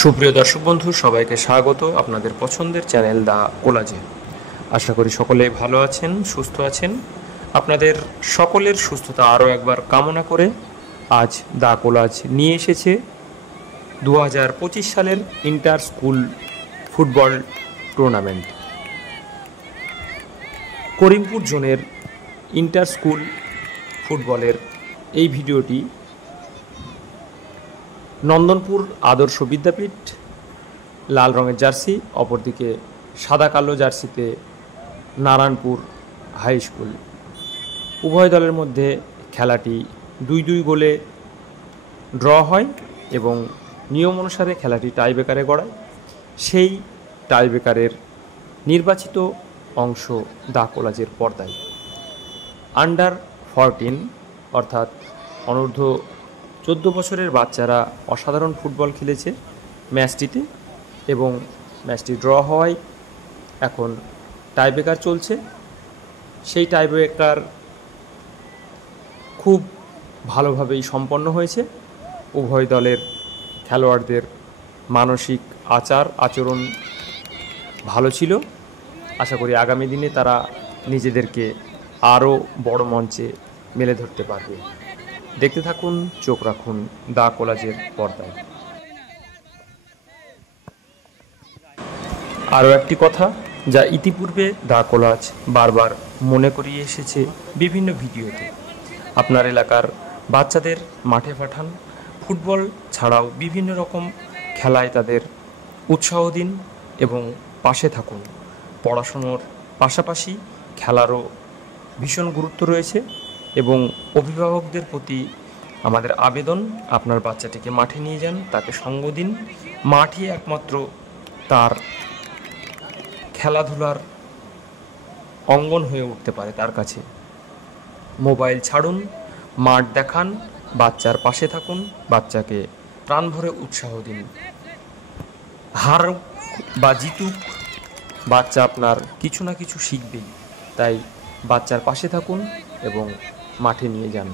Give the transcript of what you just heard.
সুপ্রিয় দর্শক বন্ধু, সবাইকে স্বাগত আপনাদের পছন্দের চ্যানেল দ্য কোলাজে। আশা করি সকলে ভালো আছেন, সুস্থ আছেন। আপনাদের সকলের সুস্থতা আরও একবার কামনা করে আজ দ্য কোলাজ নিয়ে এসেছে 2025 সালের inter school football tournament. Karimpur জোনের ইন্টার স্কুল ফুটবলের এই ভিডিওটি নন্দনপুর আদর্শ বিদ্যাপীঠ, লাল রঙের জার্সি, অপরদিকে সাদা কালো জার্সিতে নারায়ণপুর হাই স্কুল। উভয় দলের মধ্যে খেলাটি 2-2 গোলে ড্র হয় এবং নিয়ম অনুসারে খেলাটি টাইব্রেকারে গড়ায়। সেই টাইব্রেকারের নির্বাচিত অংশ দ্য কোলাজের পর্দায়। আন্ডার 14 অর্থাৎ অনূর্ধ্ব 14 বছরের বাচ্চারা অসাধারণ ফুটবল খেলেছে ম্যাচটিতে এবং ম্যাচটি ড্র হওয়ায় এখন টাইব্রেকার চলছে। সেই টাইব্রেকার খুব ভালোভাবেই সম্পন্ন হয়েছে। উভয় দলের খেলোয়াড়দের মানসিক আচরণ ভালো ছিল। আশা করি আগামী দিনে তারা নিজেদেরকে আরও বড় মঞ্চে মেলে ধরতে পারবে। দেখতে থাকুন, চোখ রাখুন দ্য কোলাজের পর্দায়। আরও একটি কথা যা ইতিপূর্বে দ্য কোলাজ বারবার মনে করিয়ে এসেছে বিভিন্ন ভিডিওতে, আপনার এলাকার বাচ্চাদের মাঠে পাঠান। ফুটবল ছাড়াও বিভিন্ন রকম খেলায় তাদের উৎসাহ দিন এবং পাশে থাকুন। পড়াশুনোর পাশাপাশি খেলারও ভীষণ গুরুত্ব রয়েছে এবং অভিভাবকদের প্রতি আমাদের আবেদন, আপনার বাচ্চাটিকে মাঠে নিয়ে যান, তাকে সঙ্গ দিন। মাঠই একমাত্র তার খেলাধুলার অঙ্গন হয়ে উঠতে পারে তার কাছে। মোবাইল ছাড়ুন, মাঠ দেখান, বাচ্চার পাশে থাকুন, বাচ্চাকে প্রাণ ভরে উৎসাহ দিন। হার বা জিতুক, বাচ্চা আপনার কিছু না কিছু শিখবেই। তাই বাচ্চার পাশে থাকুন এবং মাঠে নিয়ে যান।